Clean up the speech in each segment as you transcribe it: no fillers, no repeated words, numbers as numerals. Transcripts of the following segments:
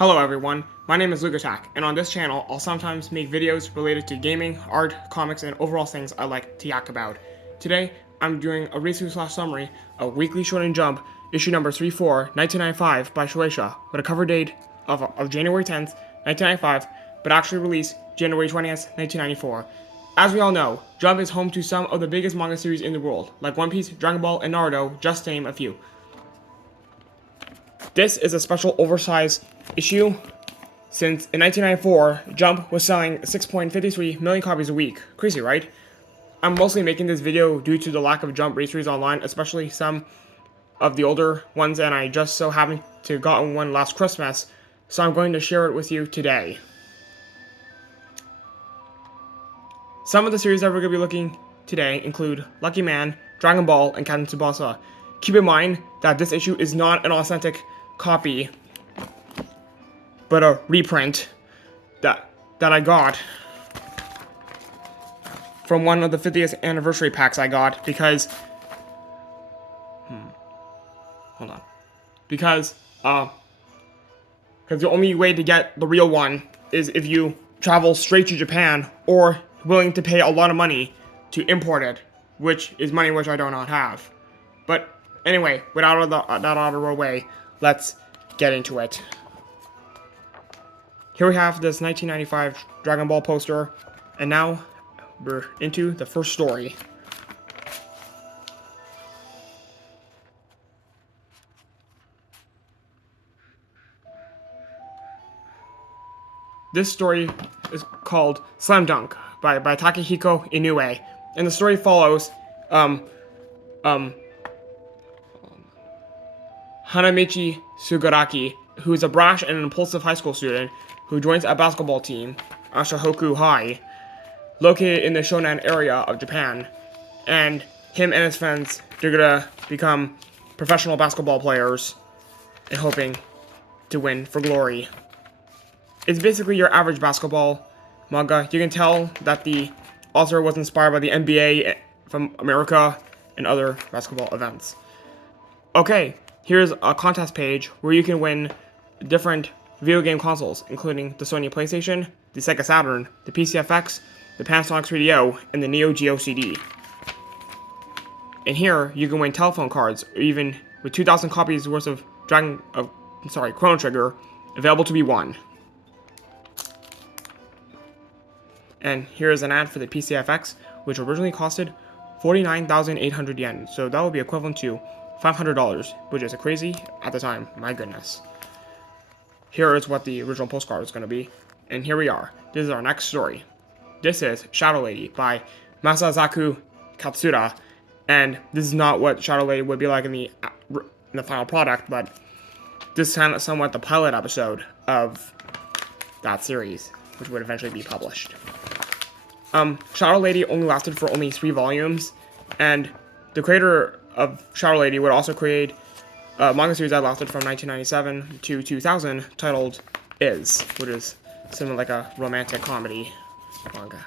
Hello everyone, my name is Lucatak, and on this channel I'll sometimes make videos related to gaming, art, comics, and overall things I like to yak about. Today, I'm doing a read-through/summary of Weekly Shonen Jump, issue number 34, 1995 by Shueisha, with a cover date of January 10th, 1995, but actually released January 20th, 1994. As we all know, Jump is home to some of the biggest manga series in the world, like One Piece, Dragon Ball, and Naruto, just to name a few. This is a special oversized issue, since in 1994, Jump was selling 6.53 million copies a week. Crazy, right? I'm mostly making this video due to the lack of Jump read-throughs online, especially some of the older ones, and I just so happened to gotten one last Christmas, so I'm going to share it with you today. Some of the series that we're going to be looking today include Lucky Man, Dragon Ball, and Captain Tsubasa. Keep in mind that this issue is not an authentic copy, but a reprint that I got from one of the 50th anniversary packs I got because because the only way to get the real one is if you travel straight to Japan or willing to pay a lot of money to import it, which is money which I do not have. But anyway, without that out of our way, let's get into it. Here we have this 1995 Dragon Ball poster, and now we're into the first story. This story is called Slam Dunk by Takehiko Inoue, and the story follows Hanamichi Sugaraki, who is a brash and impulsive high school student who joins a basketball team, Ashohoku High, located in the Shonan area of Japan. And him and his friends, they're gonna become professional basketball players and hoping to win for glory. It's basically your average basketball manga. You can tell that the author was inspired by the NBA from America and other basketball events. Okay, here's a contest page where you can win different video game consoles, including the Sony PlayStation, the Sega Saturn, the PCFX, the Panasonic 3DO, and the Neo Geo CD. And here, you can win telephone cards, or even with 2,000 copies worth of Chrono Trigger, available to be won. And here is an ad for the PCFX, which originally costed 49,800 yen, so that would be equivalent to $500, which is crazy at the time, my goodness. Here is what the original postcard is going to be, and here we are. This is our next story. This is Shadow Lady by Masazaku Katsura, and this is not what Shadow Lady would be like in the final product, but this is kind of somewhat the pilot episode of that series, which would eventually be published. Shadow Lady only lasted for only 3 volumes, and the creator of Shadow Lady would also create a manga series that lasted from 1997 to 2000 titled Is, which is similar like a romantic comedy manga.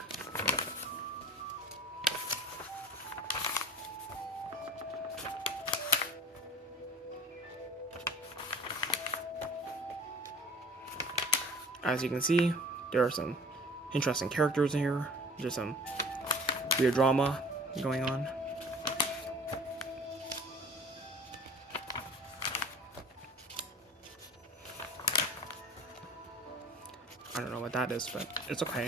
As you can see, there are some interesting characters in here. There's some weird drama going on. I don't know what that is, but it's okay.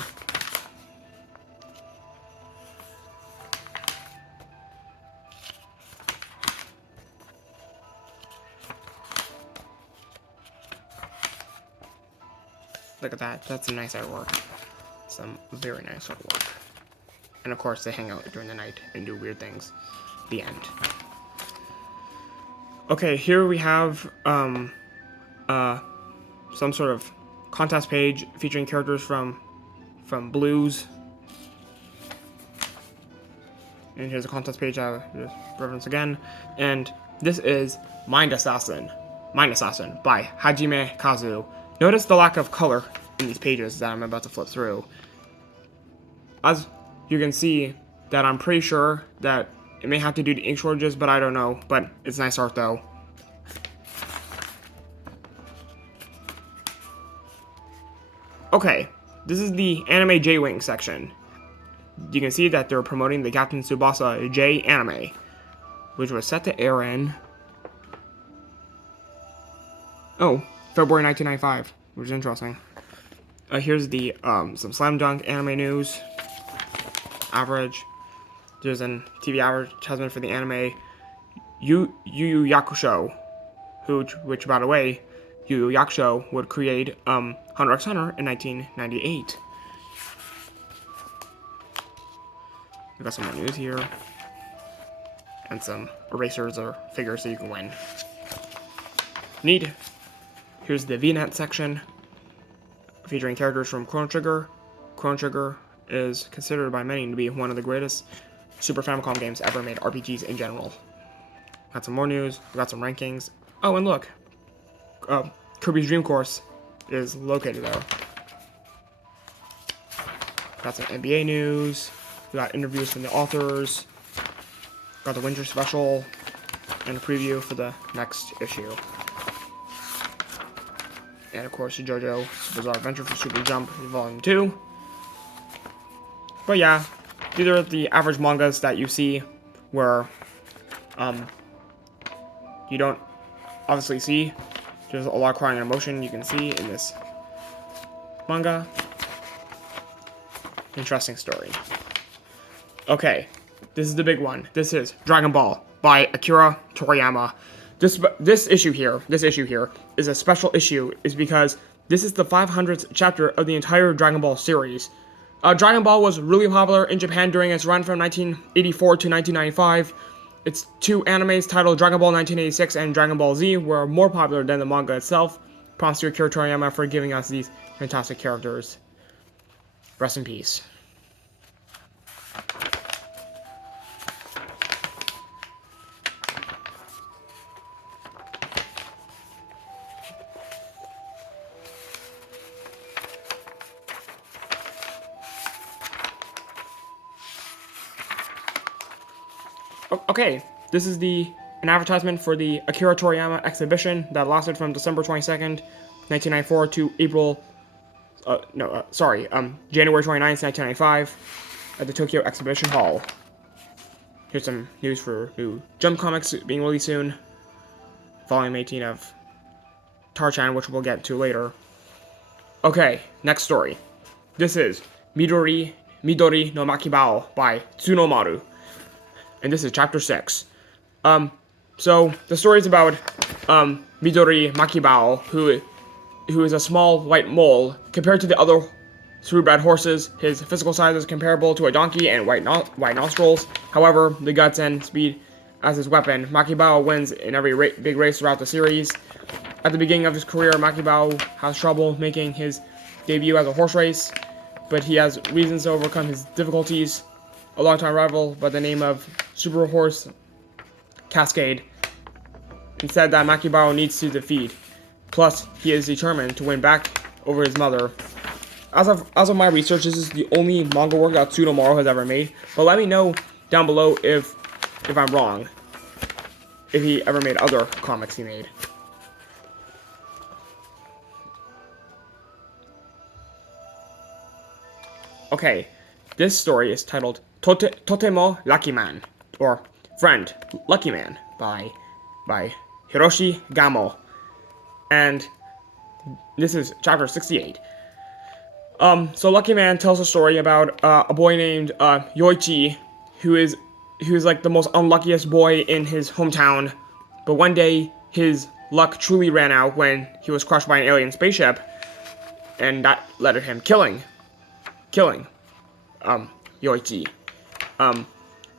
Look at that. That's some nice artwork. Some very nice artwork. And of course, they hang out during the night and do weird things. The end. Okay, here we have some sort of contest page featuring characters from Blues. And here's a contest page I reference again. And this is Mind Assassin by Hajime Kazu. Notice the lack of color in these pages that I'm about to flip through. As you can see, that I'm pretty sure that it may have to do with ink shortages, but I don't know. But it's nice art though. Okay, this is the anime J-Wing section. You can see that they're promoting the Captain Tsubasa J anime, which was set to air in February 1995, which is interesting. Here's the some Slam Dunk anime news. Average. There's a TV advertisement for the anime Yu Yu Yakusho, which by the way, Yu Yu Yakusho would create Hunter x Hunter in 1998. We got some more news here, and some erasers or figures so you can win. Neat. Here's the VNet section, featuring characters from Chrono Trigger. Chrono Trigger is considered by many to be one of the greatest Super Famicom games ever made, RPGs in general. Got some more news, we got some rankings. Oh, and look, Kirby's Dream Course is located there. Got some NBA news, we got interviews from the authors, got the winter special, and a preview for the next issue. And of course, JoJo's Bizarre Adventure for Super Jump Volume 2. But yeah, these are the average mangas that you see where you don't obviously see. There's a lot of crying and emotion you can see in this manga. Interesting story. Okay, this is the big one. This is Dragon Ball by Akira Toriyama. This issue here is a special issue, is because this is the 500th chapter of the entire Dragon Ball series. Dragon Ball was really popular in Japan during its run from 1984 to 1995. Its two animes titled Dragon Ball 1986 and Dragon Ball Z were more popular than the manga itself. Props to Akira Toriyama for giving us these fantastic characters. Rest in peace. Okay, this is an advertisement for the Akira Toriyama exhibition that lasted from December 22nd, 1994 to January 29th, 1995 at the Tokyo Exhibition Hall. Here's some news for new Jump comics being released soon. Volume 18 of Tar-chan, which we'll get to later. Okay, next story. This is Midori no Makibao by Tsunomaru. And this is chapter 6. So the story is about Midori Makibao, who is a small white mole. Compared to the other thoroughbred horses, his physical size is comparable to a donkey and white nostrils. However, the guts and speed as his weapon. Makibao wins in every big race throughout the series. At the beginning of his career, Makibao has trouble making his debut as a horse race, but he has reasons to overcome his difficulties. A longtime rival by the name of Super Horse Cascade and said that Makibao needs to defeat. Plus, he is determined to win back over his mother. As of my research, this is the only manga work that Tsunomaru has ever made. But let me know down below if I'm wrong. If he ever made other comics he made. Okay, this story is titled Totemo Lucky Man, or Friend, Lucky Man, by Hiroshi Gamo. And this is chapter 68. So Lucky Man tells a story about a boy named Yoichi, who is like the most unluckiest boy in his hometown. But one day, his luck truly ran out when he was crushed by an alien spaceship, and that led to him killing Yoichi.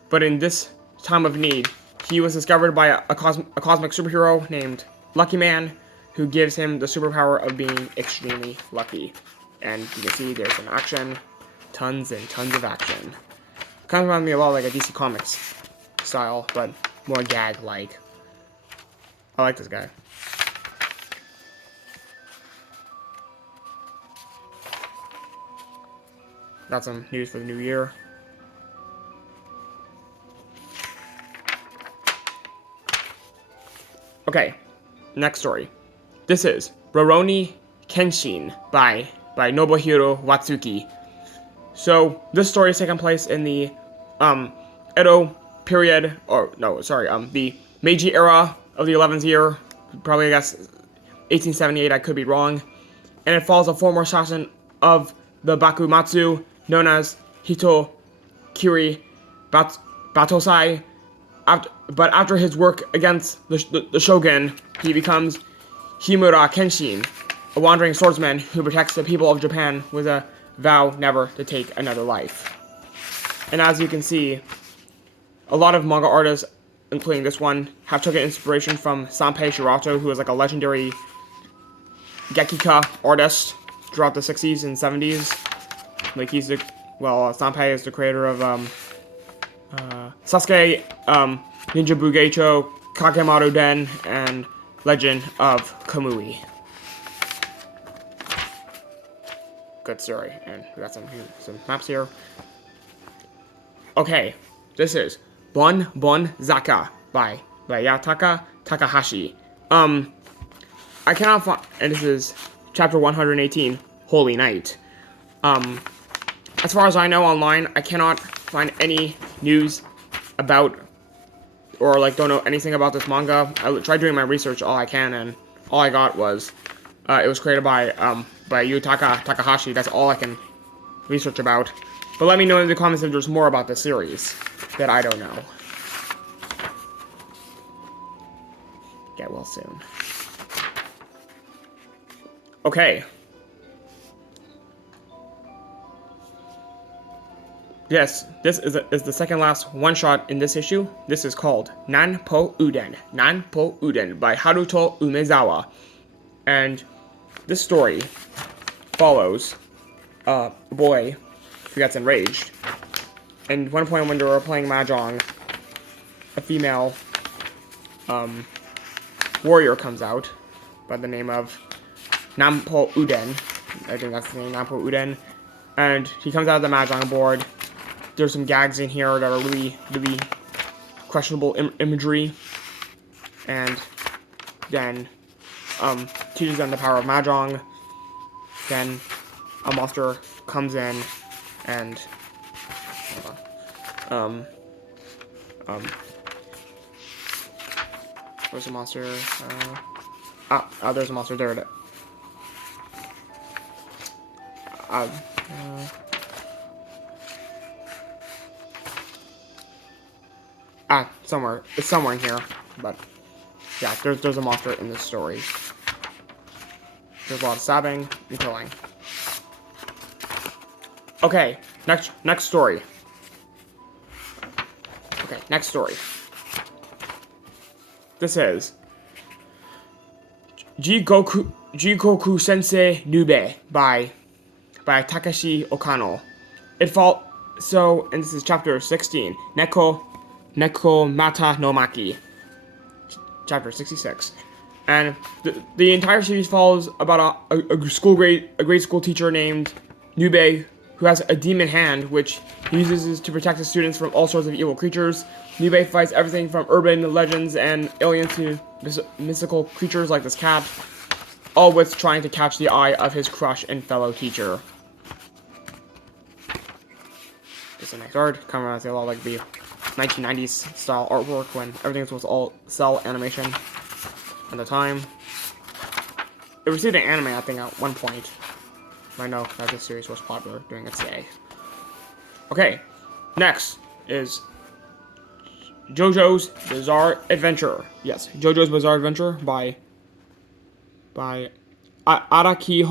But in this time of need, he was discovered by a cosmic superhero named Lucky Man, who gives him the superpower of being extremely lucky. And you can see there's some action, tons and tons of action. Kind of reminds me a lot like a DC Comics style, but more gag-like. I like this guy. Got some news for the new year. Okay, next story. This is Rurouni Kenshin by by Nobuhiro Watsuki. So this story is taking place in the Edo period, the Meiji era of the 11th year, probably I guess 1878, I could be wrong, and it follows a former assassin of the Bakumatsu known as Hitokiri Batosai. But after his work against the shogun, he becomes Himura Kenshin, a wandering swordsman who protects the people of Japan with a vow never to take another life. And as you can see, a lot of manga artists, including this one, have taken inspiration from Sanpei Shirato, who is like a legendary Gekika artist throughout the 60s and 70s. Like Sanpei is the creator of Sasuke, Ninja Bugecho, Kakemaru Den, and Legend of Kamui. Good story, and we got some maps here. Okay, this is Bon Bon Zaka by Yataka Takahashi. I cannot find, and this is chapter 118, Holy Night. As far as I know online, I cannot find any news about, or like don't know anything about this manga. I tried doing my research all I can, and all I got was it was created by Yutaka Takahashi. That's all I can research about. But let me know in the comments if there's more about this series that I don't know. Get well soon. Okay. Yes, this is the second last one-shot in this issue. This is called Nanpo Uden by Haruto Umezawa. And this story follows a boy who gets enraged. And at one point when they were playing Mahjong, a female warrior comes out by the name of Nanpo Uden. I think that's the name, Nanpo Uden. And he comes out of the Mahjong board. There's some gags in here that are really, really questionable imagery. And then teaches them the power of Mahjong. Then a monster comes in and where's the monster? There's a monster there. Somewhere. It's somewhere in here. But yeah, there's a monster in this story. There's a lot of stabbing and killing. Okay, next story. Okay, next story. This is Jigoku Sensei Nube by Takashi Okano. And this is chapter 16. Neko Mata no Maki. Chapter 66. And the entire series follows about a grade school teacher named Nube, who has a demon hand, which he uses to protect his students from all sorts of evil creatures. Nube fights everything from urban legends and aliens to mystical creatures like this cat, all with trying to catch the eye of his crush and fellow teacher. This is a nice art, kind of reminds me a lot like the 1990s style artwork when everything was all cell animation at the time. It received an anime, I think, at one point. I know that this series was popular during its day. Okay, next is JoJo's Bizarre Adventure. Yes, JoJo's Bizarre Adventure by Araki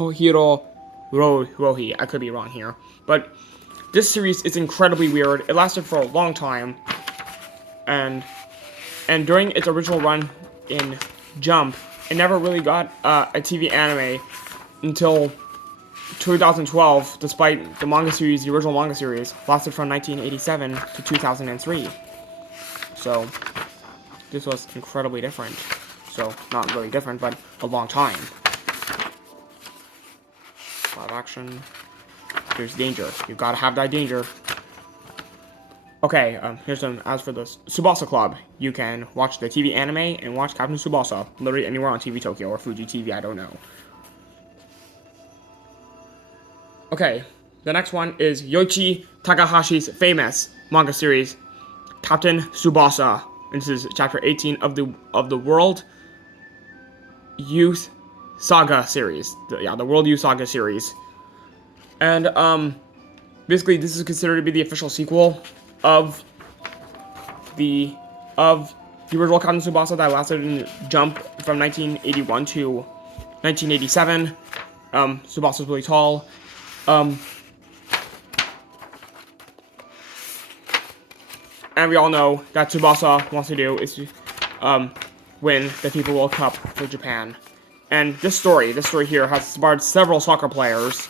Rohi. I could be wrong here, but this series is incredibly weird. It lasted for a long time, and during its original run in Jump, it never really got a TV anime until 2012, despite the original manga series, lasted from 1987 to 2003. So, this was incredibly different. So, not really different, but a long time. Live action. There's danger. You gotta have that danger. Okay, here's some, as for the Tsubasa Club, you can watch the TV anime and watch Captain Tsubasa, literally anywhere on TV Tokyo or Fuji TV, I don't know. Okay, the next one is Yoichi Takahashi's famous manga series, Captain Tsubasa. And this is chapter 18 of the World Youth Saga series. The World Youth Saga series. And basically this is considered to be the official sequel of the original Captain Tsubasa that lasted in Jump from 1981 to 1987. Tsubasa was really tall. And we all know that Tsubasa wants to do is win the FIFA World Cup for Japan. And this story here has inspired several soccer players.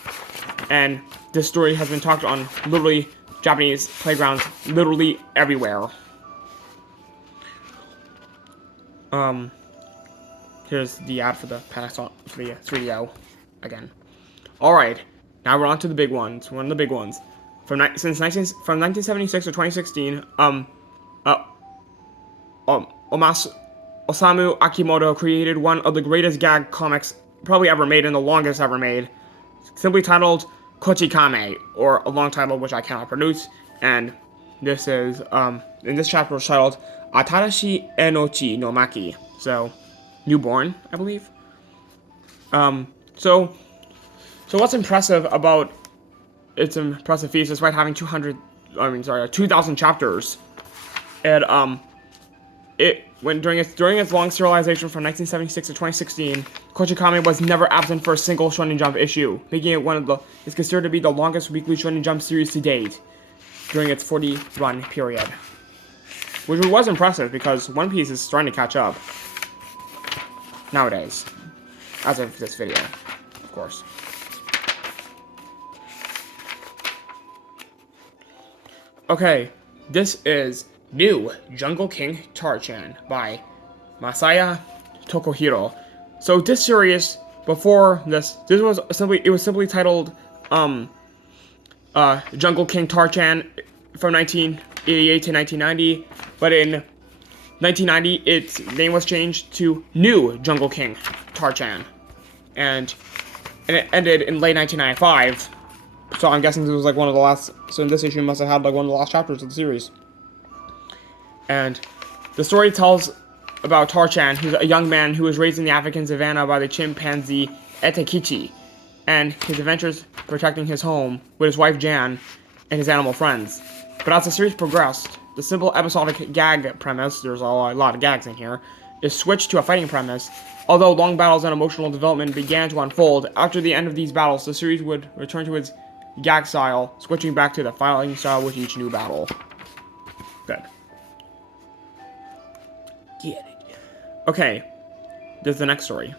And this story has been talked on literally Japanese playgrounds literally everywhere. Here's the ad for the Panasonic for the 3DO again. All right, now we're on to the big ones. One of the big ones from 1976 to 2016. Osamu Akimoto created one of the greatest gag comics probably ever made and the longest ever made, simply titled Kochikame, or a long title which I cannot pronounce. And this is in this chapter is titled Atarashi Enochi no Maki, so newborn, I believe. So what's impressive about its impressive feat, despite having 2,000 chapters, during its long serialization from 1976 to 2016, Kochikame was never absent for a single Shonen Jump issue, making it is considered to be the longest weekly Shonen Jump series to date during its 40-run period. Which was impressive because One Piece is starting to catch up nowadays, as of this video, of course. Okay, this is New Jungle King Tar-chan by Masaya Tokuhiro. So this series, before this was simply titled Jungle King Tar-chan from 1988 to 1990, but in 1990 its name was changed to New Jungle King Tar-chan, and it ended in late 1995. So I'm guessing this was like one of the last. So in this issue, must have had like one of the last chapters of the series. And the story tells about Tar-chan, who's a young man who was raised in the African savannah by the chimpanzee Etekichi, and his adventures protecting his home with his wife Jan and his animal friends. But as the series progressed, the simple episodic gag premise, there's a lot of gags in here, is switched to a fighting premise. Although long battles and emotional development began to unfold, after the end of these battles, the series would return to its gag style, switching back to the fighting style with each new battle. Good. Get it. Okay, this is the next story.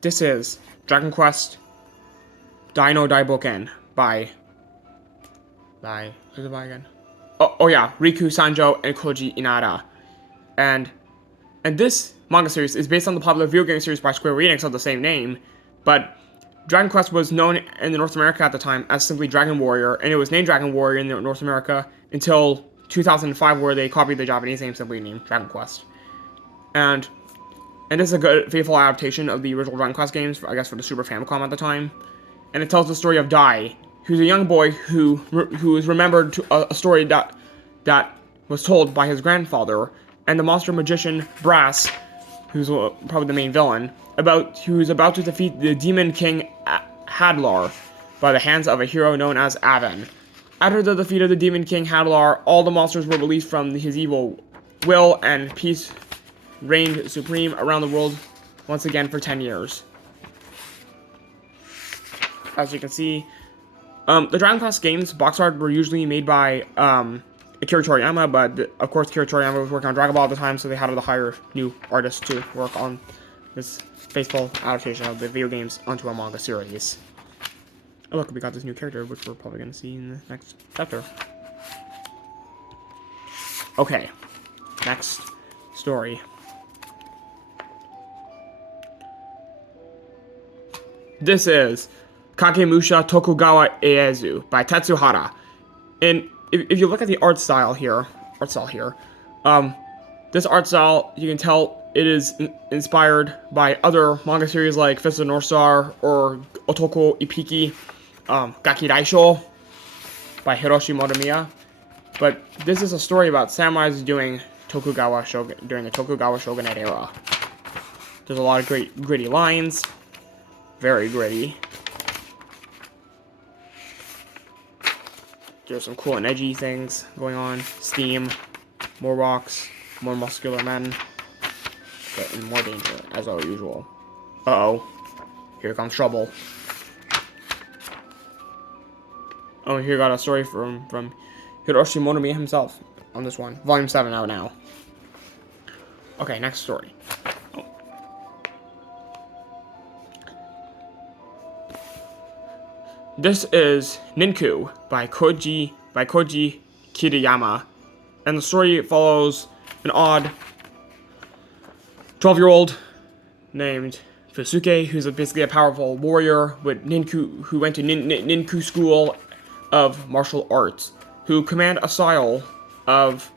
This is Dragon Quest Dino Daiboken by who's it by again? Oh yeah, Riku Sanjo and Koji Inada. And this manga series is based on the popular video game series by Square Enix of the same name, but Dragon Quest was known in North America at the time as simply Dragon Warrior, and it was named Dragon Warrior in North America until 2005, where they copied the Japanese name, simply named Dragon Quest. And this is a good, faithful adaptation of the original Dragon Quest games, I guess for the Super Famicom at the time. And it tells the story of Dai, who's a young boy who is remembered to a story that was told by his grandfather, and the monster magician Brass, who's probably the main villain, who's about to defeat the Demon King Hadlar by the hands of a hero known as Avon. After the defeat of the Demon King Hadlar, all the monsters were released from his evil will, and peace reigned supreme around the world once again for 10 years. As you can see, the Dragon Quest games box art were usually made by Akira Toriyama, but of course Akira Toriyama was working on Dragon Ball at the time, so they had to hire new artists to work on this faithful adaptation of the video games onto a manga series. Oh look, we got this new character, which we're probably going to see in the next chapter. Okay, next story. This is Kagemusha Tokugawa Eezu by Tetsuhara. And if you look at the art style here, this art style, you can tell it is inspired by other manga series like Fist of the North Star or Otoko Ipiki, Gaki Daisho by Hiroshi Motomiya. But this is a story about samurais during during the Tokugawa Shogunate era. There's a lot of great gritty lines, very gritty. There's some cool and edgy things going on. Steam, more rocks, more muscular men, but in more danger, as usual. Uh-oh. Here comes trouble. Oh, here got a story from Hiroshi Motomiya himself on this one. Volume 7 out now. Okay, next story. Oh. This is Ninku by Koji Kiriyama. And the story follows an odd 12-year-old named Fusuke, who's basically a powerful warrior with Ninku, who went to Ninku school of martial arts, who command a style of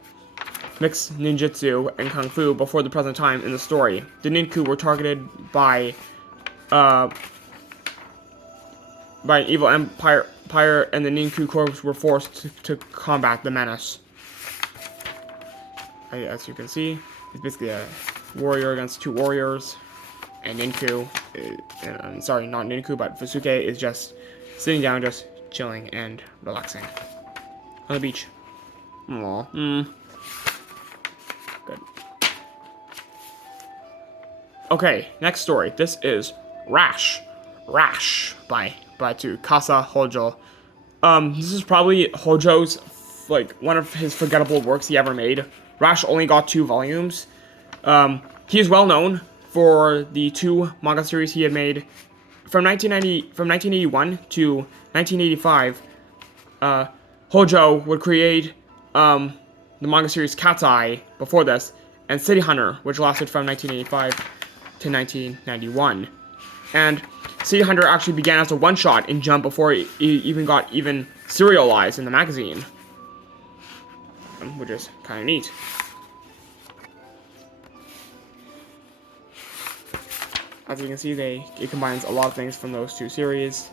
mixed ninjutsu and kung fu before the present time in the story. The Ninku were targeted by an evil empire, and the Ninku Corps were forced to combat the menace. As you can see, it's basically a warrior against two warriors, and Ninku, sorry, not Ninku, but Fusuke is just sitting down, just chilling and relaxing on the beach. Aww. Good. Okay, next story. This is Rash by Tsukasa Hojo. This is probably Hojo's, one of his forgettable works he ever made. Rash only got 2 volumes. He is well known for the 2 manga series he had made from 1981 to 1985. Hojo would create the manga series Cat's Eye before this, and City Hunter, which lasted from 1985 to 1991. And City Hunter actually began as a one-shot in Jump before it even got serialized in the magazine, which is kind of neat. As you can see, it combines a lot of things from those 2 series,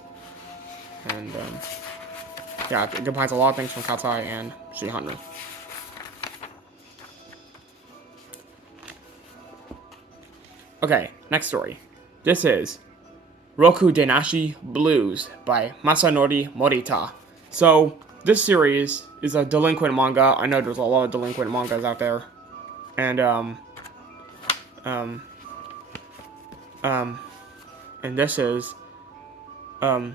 and yeah, it combines a lot of things from Cat's Eye and City Hunter. Okay, next story. This is Roku Denashi Blues by Masanori Morita. So, this series is a delinquent manga. I know there's a lot of delinquent mangas out there. And, and this is, it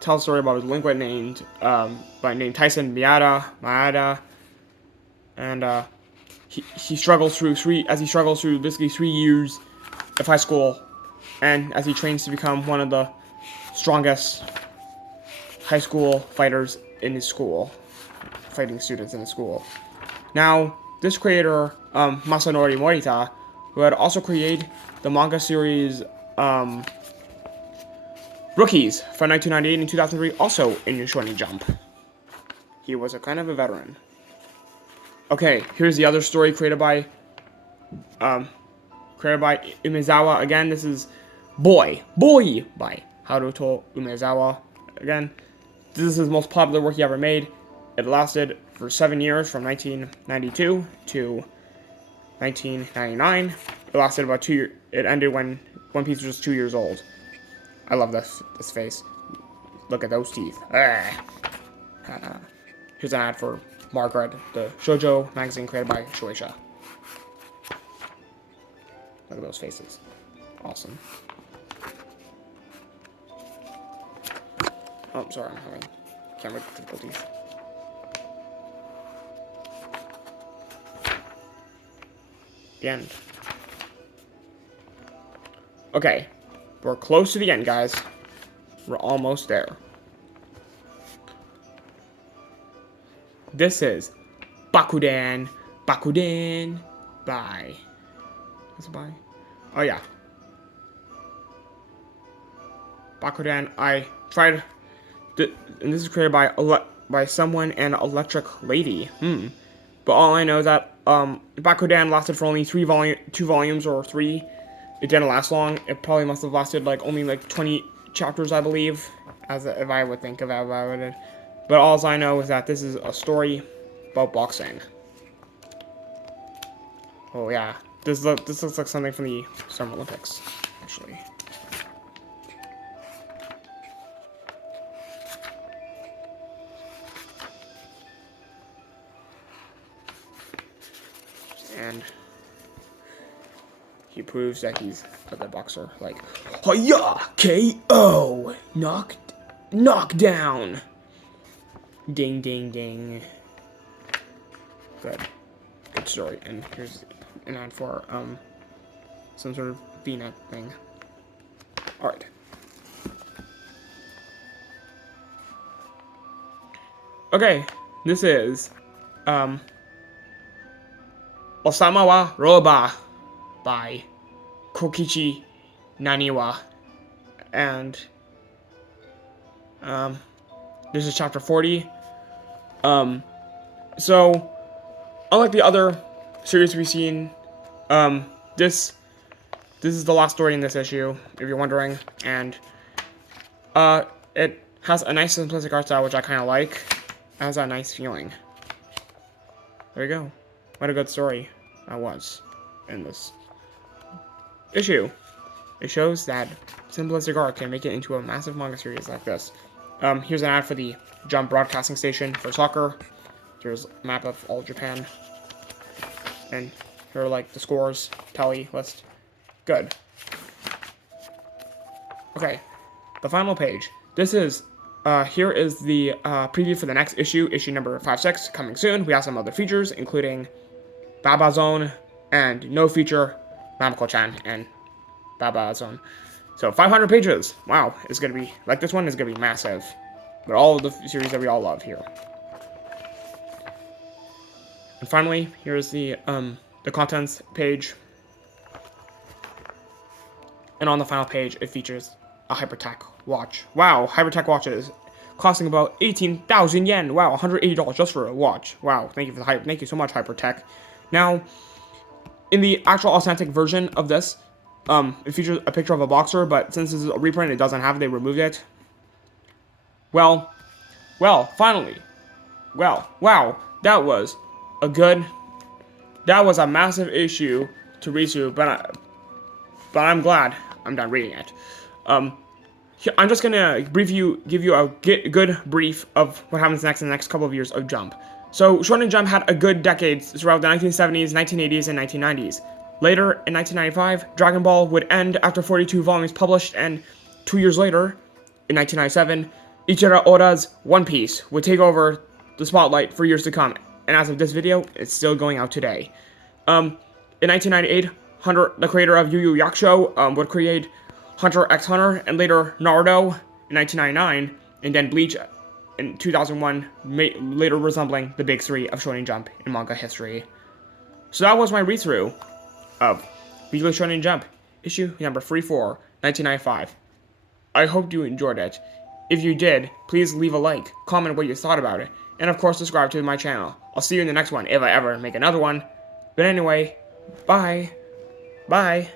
tells a story about a delinquent named Tyson Maeda. And, he struggles through basically 3 years of high school, and as he trains to become one of the strongest high school fighters in his school, fighting students in his school. Now, this creator, Masanori Morita, who had also created the manga series Rookies from 1998 and 2003, also in Shonen Jump. He was a kind of a veteran. Okay, here's the other story created by Umezawa. Again, this is Boy by Haruto Umezawa. Again, this is his most popular work he ever made. It lasted for 7 years, from 1992 to 1999. It lasted about 2 years. It ended when One Piece was 2 years old. I love this face. Look at those teeth. Here's an ad for Margaret, the shoujo magazine created by Shueisha. Look at those faces. Awesome. Oh, sorry, I'm having camera difficulties. The end. Okay, we're close to the end, guys. We're almost there. This is Bakuden by... What's it by? Oh, yeah. Bakuden, I tried... And this is created by someone and Electric Lady. But all I know is that Bakudan lasted for only 2 volumes or 3. It didn't last long. It probably must have lasted like only like 20 chapters, I believe, as if I would think about it. But all I know is that this is a story about boxing. Oh yeah, this looks like something from the Summer Olympics, actually. And he proves that he's a good boxer. Like, hiya, KO, knock down. Ding, ding, ding. Good story. And here's an ad for some sort of V-neck thing. All right. Okay, this is Osama wa Roba by Kokichi Naniwa, and this is chapter 40. So unlike the other series we've seen, this is the last story in this issue, if you're wondering, and it has a nice simplistic art style, which I kind of like. It has a nice feeling. There you go. What a good story that was in this issue. It shows that simplistic art can make it into a massive manga series like this. Here's an ad for the Jump broadcasting station for soccer. Here's a map of all Japan. And here are like the scores, tally list. Good. Okay, the final page. This is, here is the preview for the next issue, issue number 56, coming soon. We have some other features, including Baba Zone and no feature, Mamako-chan and Baba Zone. So 500 pages. Wow, it's gonna be like this one is gonna be massive. But all of the series that we all love here. And finally, here's the contents page. And on the final page, it features a Hypertech watch. Wow, Hypertech watches costing about 18,000 yen. Wow, $180 just for a watch. Wow, thank you for the hype. Thank you so much, Hypertech. Now, in the actual authentic version of this, it features a picture of a boxer, but since this is a reprint, it doesn't have it. They removed it. Well, finally. Well, wow, that was a massive issue to read through, but I'm glad I'm done reading it. I'm just gonna give you a good brief of what happens next in the next couple of years of Jump. So, Shonen Jump had a good decade throughout the 1970s, 1980s, and 1990s. Later, in 1995, Dragon Ball would end after 42 volumes published, and 2 years later, in 1997, Ichiro Oda's One Piece would take over the spotlight for years to come. And as of this video, it's still going out today. In 1998, Hunter, the creator of Yu Yu Yakusho, would create Hunter x Hunter, and later Naruto in 1999, and then Bleach in 2001, later resembling the big three of Shonen Jump in manga history. So that was my read-through of Weekly Shonen Jump, issue number 34, 1995. I hope you enjoyed it. If you did, please leave a like, comment what you thought about it, and of course subscribe to my channel. I'll see you in the next one, if I ever make another one. But anyway, bye. Bye.